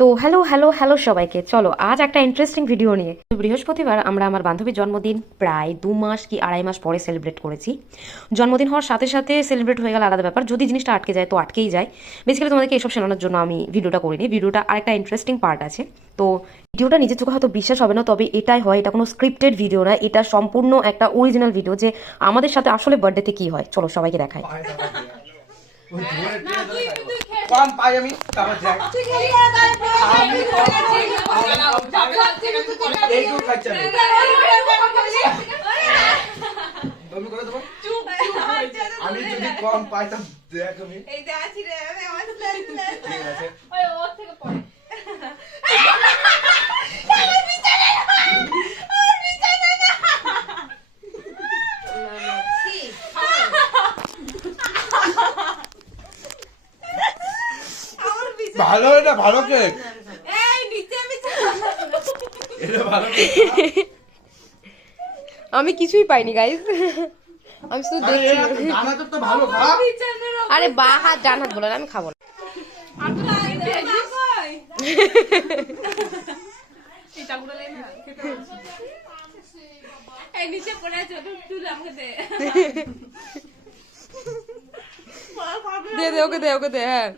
তো hello hello hello সবাইকে, চলো আজ একটা ইন্টারেস্টিং ভিডিও নিয়ে। বৃহস্পতিবার আমরা আমার বান্ধবীর জন্মদিন প্রায় 2 মাস কি 2.5 মাস পরে সেলিব্রেট করেছি। জন্মদিন হওয়ার সাথে সাথে সেলিব্রেট হয়ে গেল আলাদা ব্যাপার, যদি জিনিসটা আটকে যায় তো আটকেই যায়। বেসিক্যালি তোমাদেরকে এসব শোনানোর জন্য আমি ভিডিওটা করিনি। ভিডিওটা আরেকটা ইন্টারেস্টিং পার্ট আছে। তো ভিডিওটা নিজের চোখে হয়তো বিশ্বাস হবে না, তবে এটাই হয়, এটা কোনো স্ক্রিপ্টেড ভিডিও না, এটা সম্পূর্ণ একটা অরিজিনাল ভিডিও যে আমাদের সাথে আসলে বার্থডেতে কি হয়। চলো সবাইকে দেখাই। কম পাই আমি তারপর যাই এইটুকু খাচ্ছি আমি করে দেবো আমি যদি কম পাই তা দেখ আমি ঠিক আছে ভালো এটা ভালো কেক এটা ভালো কেক আমি কিছুই পাইনি গাইস, আমি শুধু দেখছি। দানাটা তো ভালো খা আরে বা হাত ডান হাত বলে আমি খাবো না। দে দে ওকে দে হ্যাঁ।